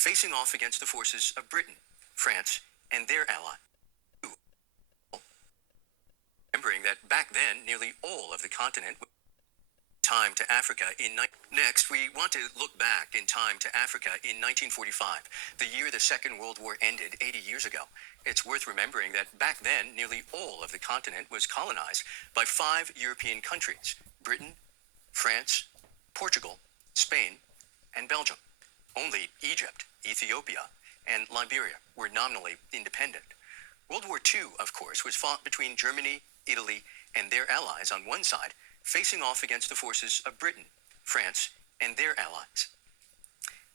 facing off against the forces of Britain, France, and their ally. Remembering that back then, nearly all of the continent was time to Africa in Next, we want to look back in time to Africa in 1945, the year the Second World War ended 80 years ago. It's worth remembering that back then, nearly all of the continent was colonized by 5 European countries: Britain, France, Portugal, Spain, and Belgium. Only Egypt, Ethiopia, and Liberia were nominally independent. World War II, of course, was fought between Germany, Italy, and their allies on one side, facing off against the forces of Britain, France, and their allies.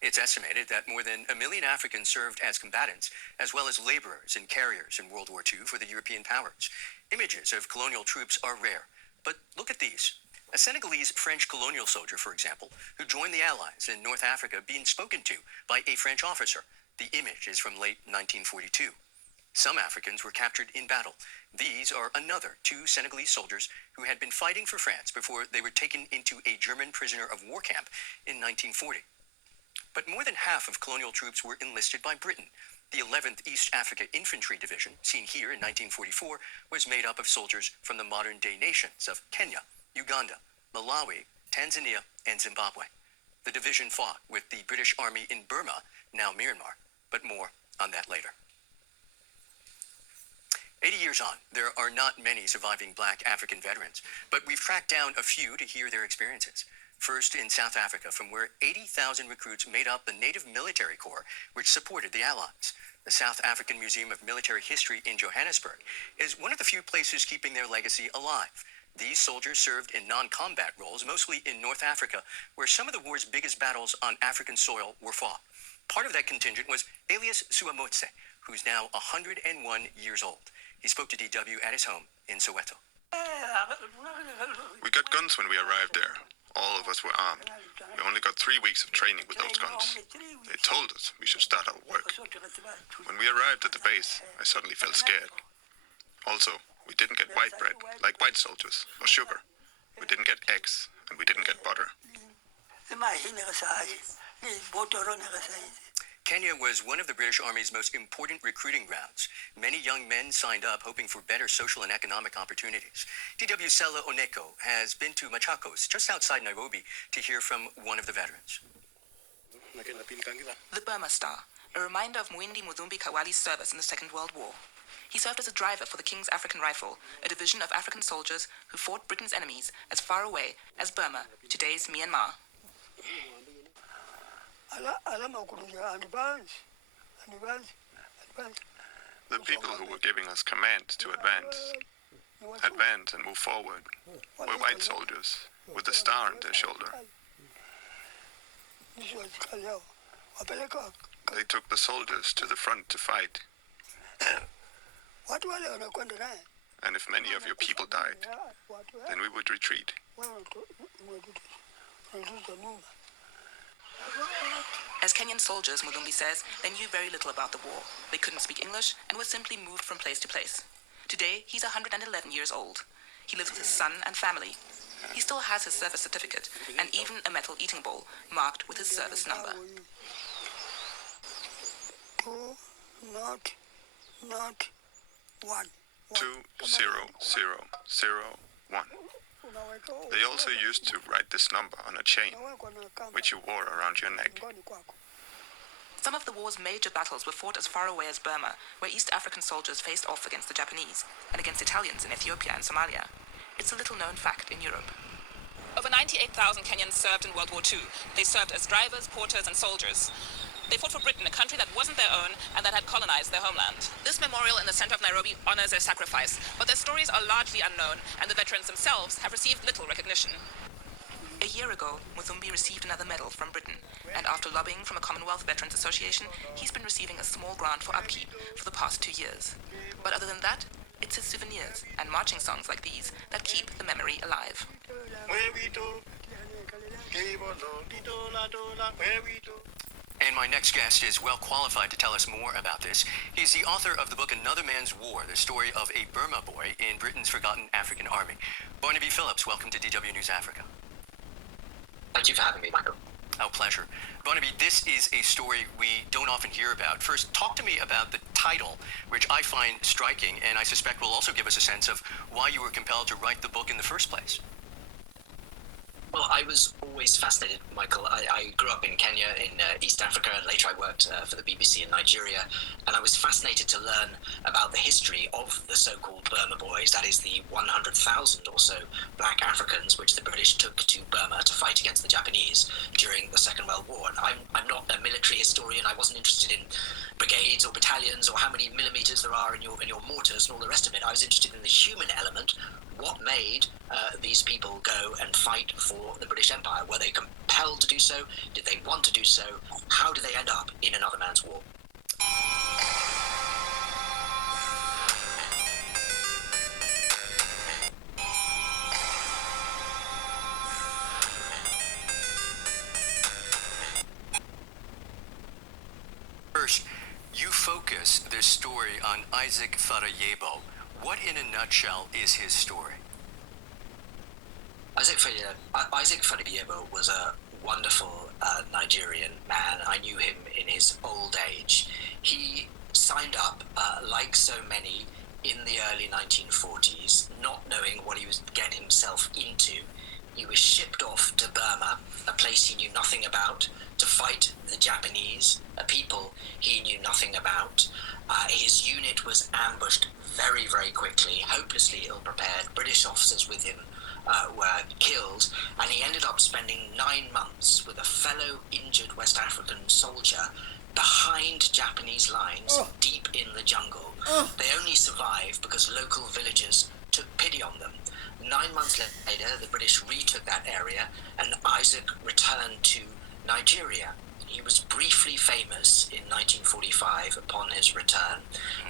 It's estimated that more than 1 million Africans served as combatants, as well as laborers and carriers in World War II for the European powers. Images of colonial troops are rare, but look at these. A Senegalese French colonial soldier, for example, who joined the Allies in North Africa being spoken to by a French officer. The image is from late 1942. Some Africans were captured in battle. These are another 2 Senegalese soldiers who had been fighting for France before they were taken into a German prisoner of war camp in 1940. But more than half of colonial troops were enlisted by Britain. The 11th East Africa Infantry Division, seen here in 1944, was made up of soldiers from the modern-day nations of Kenya, Uganda, Malawi, Tanzania, and Zimbabwe. The division fought with the British Army in Burma, now Myanmar, but more on that later. 80 years on, there are not many surviving Black African veterans, but we've tracked down a few to hear their experiences. First in South Africa, from where 80,000 recruits made up the Native Military Corps, which supported the Allies. The South African Museum of Military History in Johannesburg is one of the few places keeping their legacy alive. These soldiers served in non-combat roles, mostly in North Africa, where some of the war's biggest battles on African soil were fought. Part of that contingent was Elias Suamotse, who's now 101 years old. He spoke to DW at his home in Soweto. We got guns when we arrived there. All of us were armed. We only got 3 weeks of training with those guns. They told us we should start our work. When we arrived at the base, I suddenly felt scared. Also, we didn't get white bread, like white soldiers, or sugar. We didn't get eggs, and we didn't get butter. Kenya was one of the British Army's most important recruiting grounds. Many young men signed up hoping for better social and economic opportunities. DW Sela Oneko has been to Machakos, just outside Nairobi, to hear from one of the veterans. The Burma Star, a reminder of Mwindi Mudhumbi Kawali's service in the Second World War. He served as a driver for the King's African Rifle, a division of African soldiers who fought Britain's enemies as far away as Burma, today's Myanmar. The people who were giving us commands to advance and move forward, were white soldiers with a star on their shoulder. They took the soldiers to the front to fight. And if many of your people died, then we would retreat. As Kenyan soldiers, Mudhumbi says, they knew very little about the war. They couldn't speak English and were simply moved from place to place. Today, he's 111 years old. He lives with his son and family. He still has his service certificate and even a metal eating bowl marked with his service number. Not 20001. They also used to write this number on a chain, which you wore around your neck. Some of the war's major battles were fought as far away as Burma, where East African soldiers faced off against the Japanese, and against Italians in Ethiopia and Somalia. It's a little-known fact in Europe. Over 98,000 Kenyans served in World War II. They served as drivers, porters, and soldiers. They fought for Britain, a country that wasn't their own and that had colonized their homeland. This memorial in the center of Nairobi honors their sacrifice, but their stories are largely unknown, and the veterans themselves have received little recognition. A year ago, Mudhumbi received another medal from Britain, and after lobbying from a Commonwealth Veterans Association, he's been receiving a small grant for upkeep for the past 2 years. But other than that, it's his souvenirs and marching songs like these that keep the memory alive. And my next guest is well qualified to tell us more about this. He's the author of the book Another Man's War, the story of a Burma boy in Britain's forgotten African army. Barnaby Phillips, welcome to DW News Africa. Thank you for having me, Michael. Our pleasure. Barnaby, this is a story we don't often hear about. First, talk to me about the title, which I find striking, and I suspect will also give us a sense of why you were compelled to write the book in the first place. Well, I was always fascinated, Michael. I grew up in Kenya, in East Africa, and later I worked for the BBC in Nigeria. And I was fascinated to learn about the history of the so-called Burma Boys. That is the 100,000 or so black Africans which the British took to Burma to fight against the Japanese during the Second World War. And I'm not a military historian. I wasn't interested in brigades or battalions or how many millimeters there are in your mortars and all the rest of it. I was interested in the human element. What made these people go and fight for the British Empire? Were they compelled to do so? Did they want to do so? How did they end up in another man's war? First, you focus this story on Isaac Farayebo. What, in a nutshell, is his story? Isaac Farayebo was a wonderful Nigerian man. I knew him in his old age. He signed up, like so many, in the early 1940s, not knowing what he was getting himself into. He was shipped off to Burma, a place he knew nothing about, to fight the Japanese, a people he knew nothing about. His unit was ambushed very, very quickly, hopelessly ill-prepared. British officers with him were killed, and he ended up spending 9 months with a fellow injured West African soldier behind Japanese lines, deep in the jungle. They only survived because local villagers took pity on them. 9 months later, the British retook that area, and Isaac returned to Nigeria. He was briefly famous in 1945 upon his return,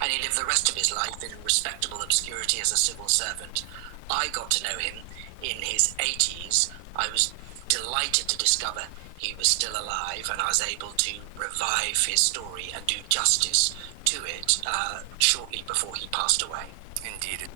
and he lived the rest of his life in respectable obscurity as a civil servant. I got to know him in his 80s. I was delighted to discover he was still alive, and I was able to revive his story and do justice to it shortly before he passed away. Indeed.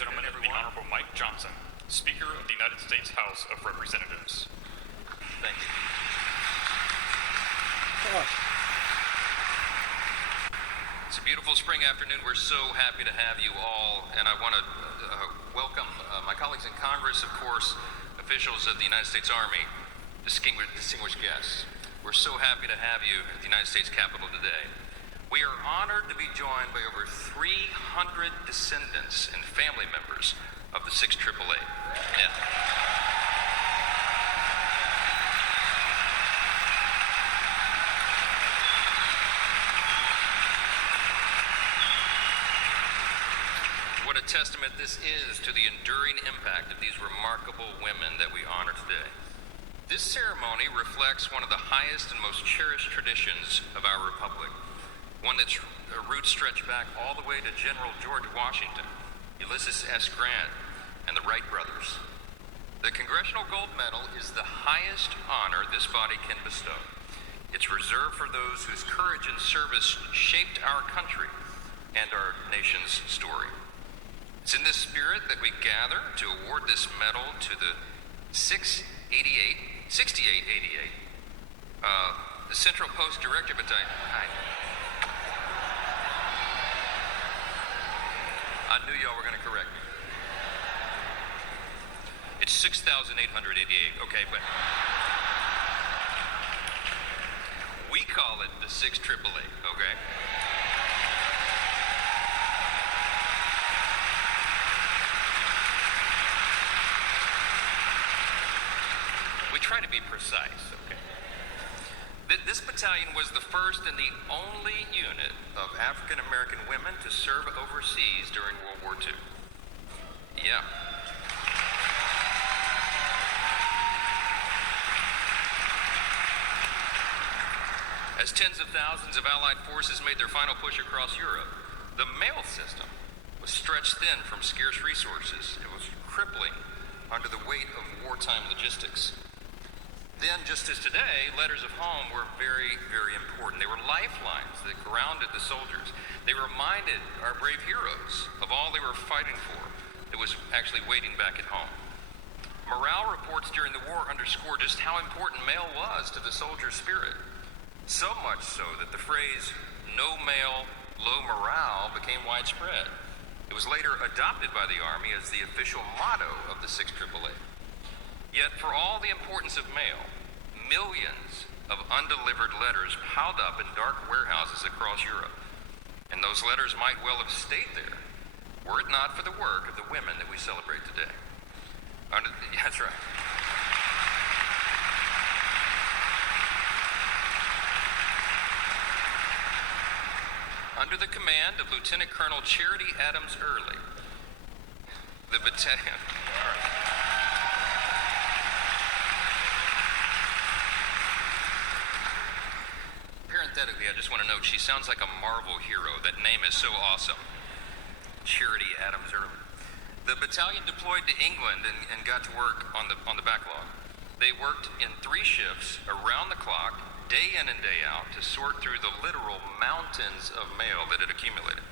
President of the Honorable Mike Johnson, Speaker of the United States House of Representatives. Thank you. It's a beautiful spring afternoon. We're so happy to have you all, and I want to welcome my colleagues in Congress, of course, officials of the United States Army, distinguished guests. We're so happy to have you at the United States Capitol today. We are honored to be joined by over 300 descendants and family members of the 6th AAA. Yeah. What a testament this is to the enduring impact of these remarkable women that we honor today. This ceremony reflects one of the highest and most cherished traditions of our republic, one that's roots stretch back all the way to General George Washington, Ulysses S. Grant, and the Wright brothers. The Congressional Gold Medal is the highest honor this body can bestow. It's reserved for those whose courage and service shaped our country and our nation's story. It's in this spirit that we gather to award this medal to the 6888, the Central Post Director Battalion. I knew y'all were going to correct me. It's 6,888, okay, but we call it the 6th AAA, okay? We try to be precise, okay? This battalion was the first and the only unit of African American women to serve overseas during World War II. Yeah. As tens of thousands of Allied forces made their final push across Europe, the mail system was stretched thin from scarce resources. It was crippling under the weight of wartime logistics. Then, just as today, letters of home were very, very important. They were lifelines that grounded the soldiers. They reminded our brave heroes of all they were fighting for that was actually waiting back at home. Morale reports during the war underscored just how important mail was to the soldier's spirit. So much so that the phrase, "no mail, low morale," became widespread. It was later adopted by the Army as the official motto of the 6th AAA. Yet, for all the importance of mail, millions of undelivered letters piled up in dark warehouses across Europe. And those letters might well have stayed there, were it not for the work of the women that we celebrate today. That's right. Under the command of Lieutenant Colonel Charity Adams Early, the battalion... Parenthetically, I just want to note, she sounds like a Marvel hero. That name is so awesome. Charity Adams Early. The battalion deployed to England and got to work on the backlog. They worked in 3 shifts, around the clock, day in and day out, to sort through the literal mountains of mail that had accumulated.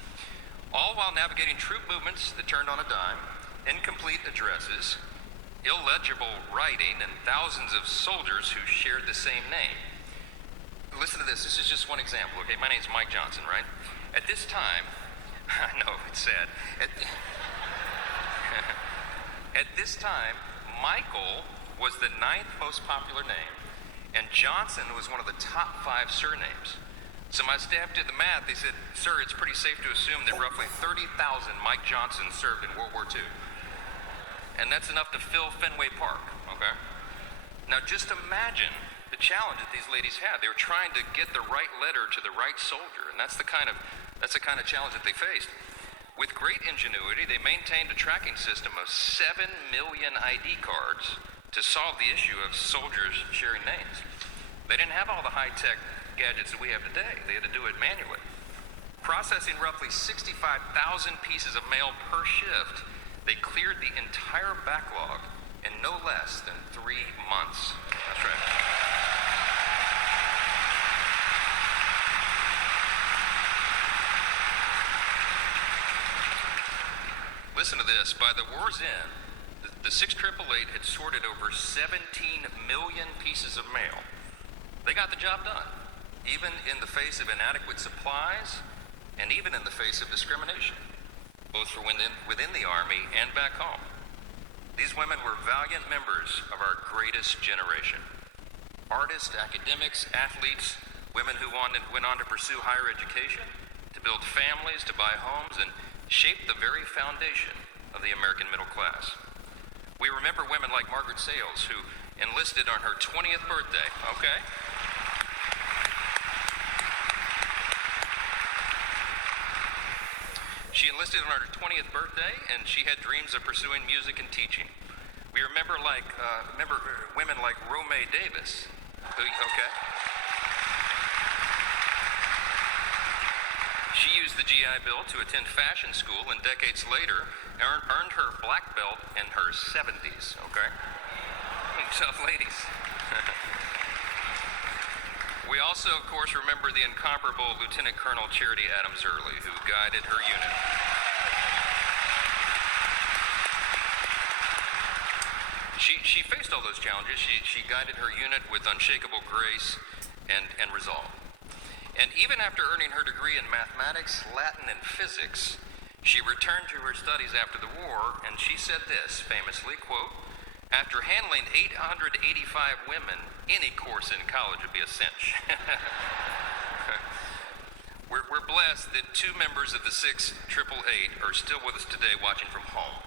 All while navigating troop movements that turned on a dime, incomplete addresses, illegible writing, and thousands of soldiers who shared the same name. Listen to this. This is just one example, okay? My name's Mike Johnson, right? At this time, I know, it's sad. At this time, Michael was the 9th most popular name, and Johnson was one of the top 5 surnames. So my staff did the math. They said, "Sir, it's pretty safe to assume that roughly 30,000 Mike Johnsons served in World War II. And that's enough to fill Fenway Park, okay? Now just imagine the challenge that these ladies had. They were trying to get the right letter to the right soldier, and that's the kind of challenge that they faced. With great ingenuity, they maintained a tracking system of 7 million ID cards to solve the issue of soldiers sharing names. They didn't have all the high-tech gadgets that we have today. They had to do it manually. Processing roughly 65,000 pieces of mail per shift, they cleared the entire backlog in no less than 3 months. That's right. Listen to this. By the war's end, the 6888 had sorted over 17 million pieces of mail. They got the job done, even in the face of inadequate supplies and even in the face of discrimination, both for within the Army and back home. These women were valiant members of our greatest generation. Artists, academics, athletes, women who went on to pursue higher education, to build families, to buy homes, and shape the very foundation of the American middle class. We remember women like Margaret Sayles, who enlisted on her 20th birthday, okay? She enlisted on her 20th birthday, and she had dreams of pursuing music and teaching. We remember women like Romay Davis, who, okay? She used the GI Bill to attend fashion school, and decades later earned her black belt in her 70s, okay? Tough ladies. We also, of course, remember the incomparable Lieutenant Colonel Charity Adams Early, who guided her unit. She faced all those challenges. She guided her unit with unshakable grace and resolve. And even after earning her degree in mathematics, Latin, and physics, she returned to her studies after the war, and she said this famously, quote, "After handling 885 women, any course in college would be a cinch." We're blessed that two members of the 6888 are still with us today watching from home.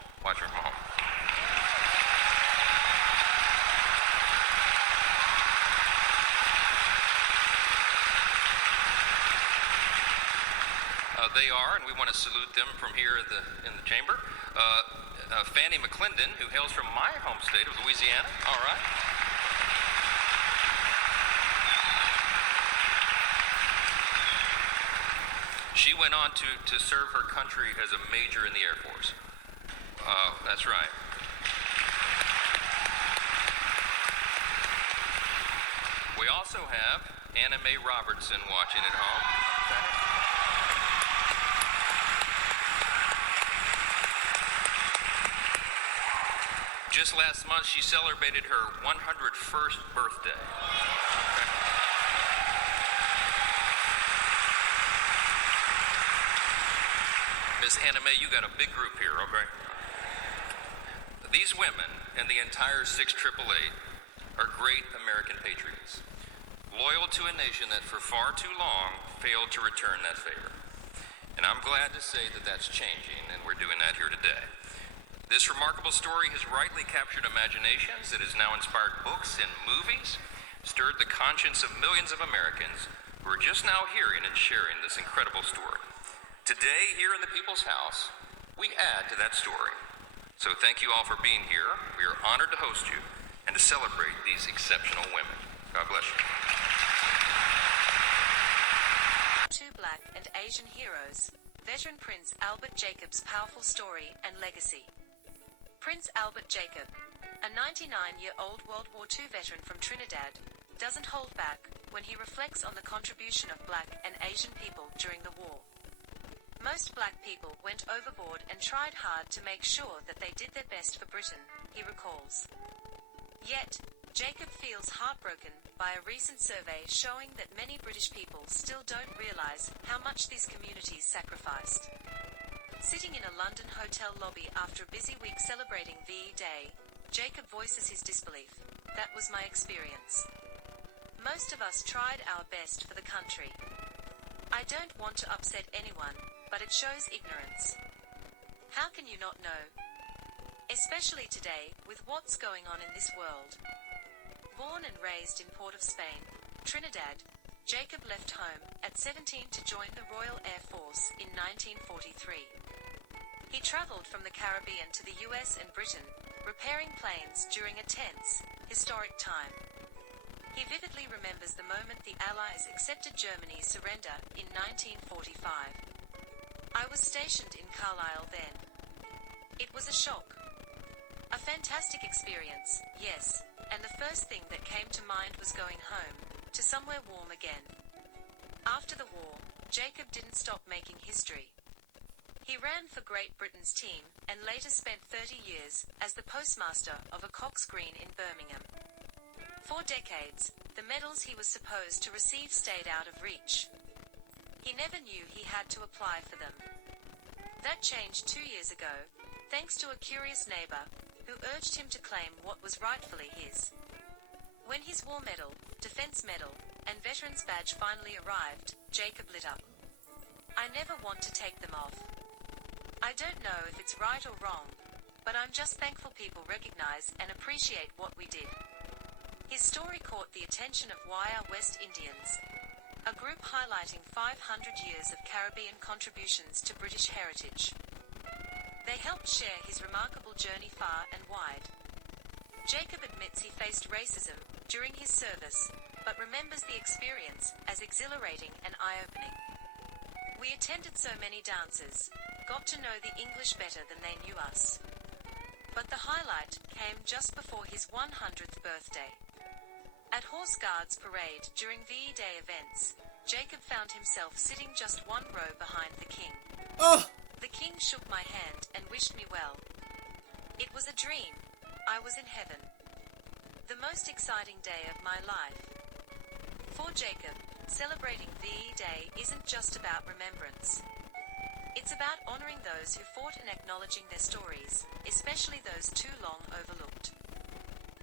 They are, and we want to salute them from here in the chamber. Fannie McClendon, who hails from my home state of Louisiana. All right. She went on to serve her country as a major in the Air Force. That's right. We also have Anna Mae Robertson watching at home. Just last month, she celebrated her 101st birthday. Miss Anna Mae, you got a big group here, okay? These women and the entire 6888 are great American patriots, loyal to a nation that for far too long failed to return that favor. And I'm glad to say that that's changing, and we're doing that here today. This remarkable story has rightly captured imaginations. It has now inspired books and movies, stirred the conscience of millions of Americans who are just now hearing and sharing this incredible story. Today, here in the People's House, we add to that story. So thank you all for being here. We are honored to host you and to celebrate these exceptional women. God bless you. Two Black and Asian heroes, veteran Prince Albert Jacob's powerful story and legacy. Prince Albert Jacob, a 99-year-old World War II veteran from Trinidad, doesn't hold back when he reflects on the contribution of Black and Asian people during the war. Most Black people went overboard and tried hard to make sure that they did their best for Britain, he recalls. Yet, Jacob feels heartbroken by a recent survey showing that many British people still don't realize how much these communities sacrificed. Sitting in a London hotel lobby after a busy week celebrating VE Day, Jacob voices his disbelief. That was my experience. Most of us tried our best for the country. I don't want to upset anyone, but it shows ignorance. How can you not know? Especially today, with what's going on in this world. Born and raised in Port of Spain, Trinidad, Jacob left home at 17 to join the Royal Air Force in 1943. He traveled from the Caribbean to the US and Britain, repairing planes during a tense, historic time. He vividly remembers the moment the Allies accepted Germany's surrender in 1945. I was stationed in Carlisle then. It was a shock. A fantastic experience, yes, and the first thing that came to mind was going home, to somewhere warm again. After the war, Jacob didn't stop making history. He ran for Great Britain's team and later spent 30 years as the postmaster of a Cox Green in Birmingham. For decades, the medals he was supposed to receive stayed out of reach. He never knew he had to apply for them. That changed 2 years ago, thanks to a curious neighbor who urged him to claim what was rightfully his. When his War Medal, Defense Medal, and Veterans Badge finally arrived, Jacob lit up. I never want to take them off. I don't know if it's right or wrong, but I'm just thankful people recognize and appreciate what we did. His story caught the attention of Wire West Indians, a group highlighting 500 years of Caribbean contributions to British heritage. They helped share his remarkable journey far and wide. Jacob admits he faced racism during his service, but remembers the experience as exhilarating and eye-opening. We attended so many dances, got to know the English better than they knew us. But the highlight came just before his 100th birthday. At Horse Guards Parade during VE Day events, Jacob found himself sitting just one row behind the king. The king shook my hand and wished me well. It was a dream. I was in heaven. The most exciting day of my life. For Jacob, celebrating VE Day isn't just about remembrance. It's about honoring those who fought and acknowledging their stories, especially those too long overlooked.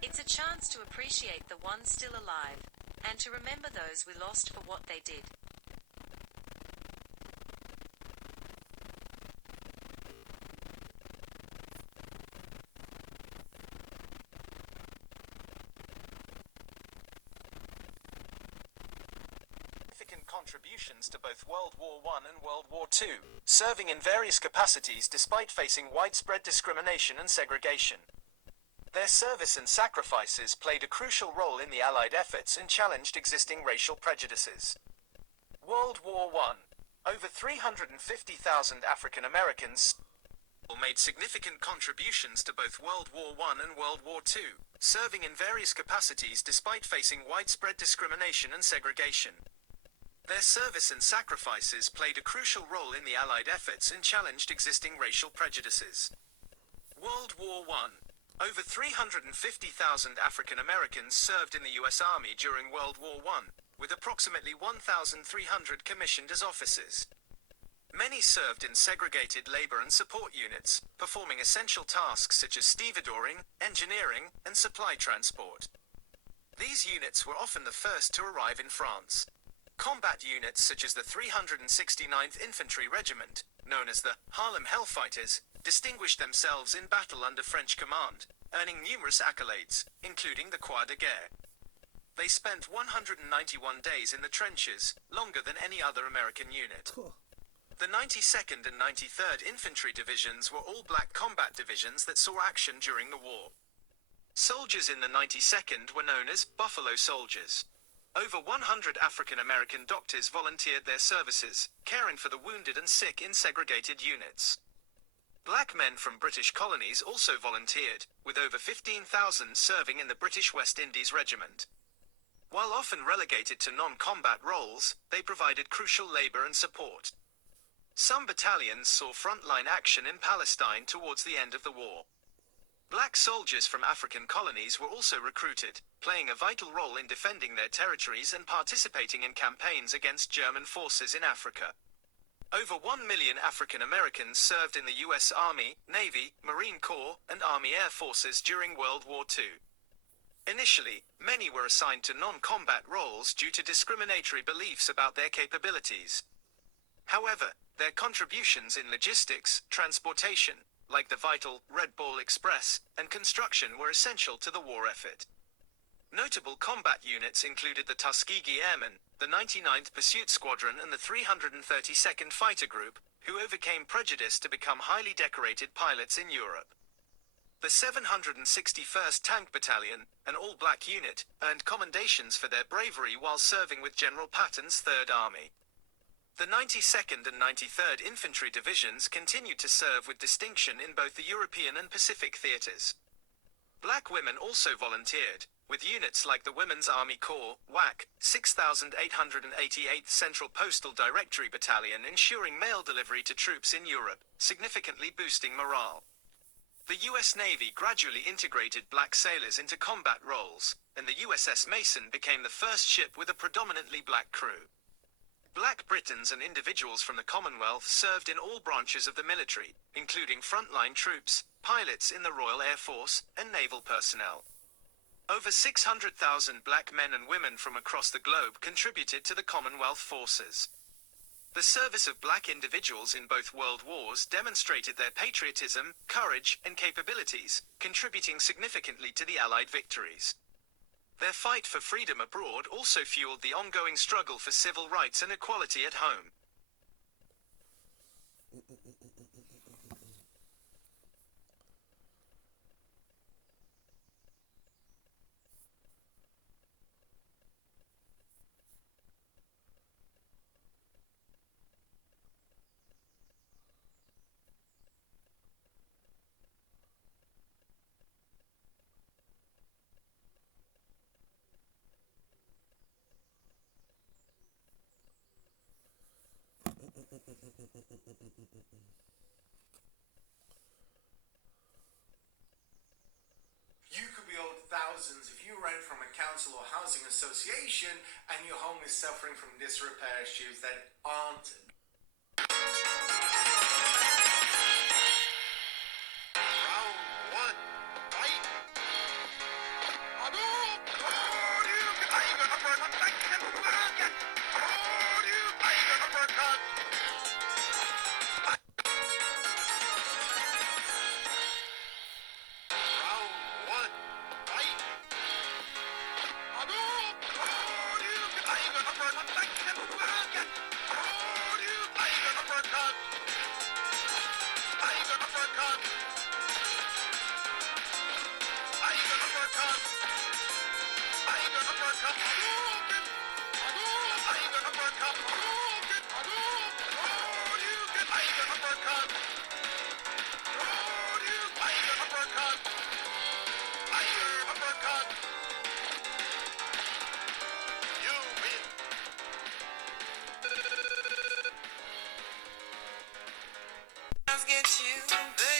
It's a chance to appreciate the ones still alive, and to remember those we lost for what they did. Significant contributions to both World War I and World War II, serving in various capacities despite facing widespread discrimination and segregation. Their service and sacrifices played a crucial role in the Allied efforts and challenged existing racial prejudices. World War I. Over 350,000 African Americans made significant contributions to both World War I and World War II, serving in various capacities despite facing widespread discrimination and segregation. Their service and sacrifices played a crucial role in the Allied efforts and challenged existing racial prejudices. World War I. Over 350,000 African Americans served in the U.S. Army during World War I, with approximately 1,300 commissioned as officers. Many served in segregated labor and support units, performing essential tasks such as stevedoring, engineering, and supply transport. These units were often the first to arrive in France. Combat units such as the 369th Infantry Regiment, known as the Harlem Hellfighters, distinguished themselves in battle under French command, earning numerous accolades, including the Croix de Guerre. They spent 191 days in the trenches, longer than any other American unit. The 92nd and 93rd Infantry Divisions were all black combat divisions that saw action during the war. Soldiers in the 92nd were known as Buffalo Soldiers. Over 100 African American doctors volunteered their services, caring for the wounded and sick in segregated units. Black men from British colonies also volunteered, with over 15,000 serving in the British West Indies Regiment. While often relegated to non-combat roles, they provided crucial labor and support. Some battalions saw frontline action in Palestine towards the end of the war. Black soldiers from African colonies were also recruited, playing a vital role in defending their territories and participating in campaigns against German forces in Africa. Over 1 million African Americans served in the U.S. Army, Navy, Marine Corps, and Army Air Forces during World War II. Initially, many were assigned to non-combat roles due to discriminatory beliefs about their capabilities. However, their contributions in logistics, transportation, like the vital Red Ball Express, and construction were essential to the war effort. Notable combat units included the Tuskegee Airmen, the 99th Pursuit Squadron and the 332nd Fighter Group, who overcame prejudice to become highly decorated pilots in Europe. The 761st Tank Battalion, an all-black unit, earned commendations for their bravery while serving with General Patton's Third Army. The 92nd and 93rd Infantry Divisions continued to serve with distinction in both the European and Pacific theaters. Black women also volunteered, with units like the Women's Army Corps, WAC, 6,888th Central Postal Directory Battalion ensuring mail delivery to troops in Europe, significantly boosting morale. The US Navy gradually integrated black sailors into combat roles, and the USS Mason became the first ship with a predominantly black crew. Black Britons and individuals from the Commonwealth served in all branches of the military, including frontline troops, pilots in the Royal Air Force, and naval personnel. Over 600,000 black men and women from across the globe contributed to the Commonwealth forces. The service of black individuals in both world wars demonstrated their patriotism, courage, and capabilities, contributing significantly to the Allied victories. Their fight for freedom abroad also fueled the ongoing struggle for civil rights and equality at home. You could be owed thousands if you rent from a council or housing association and your home is suffering from disrepair issues that aren't. Get you, baby.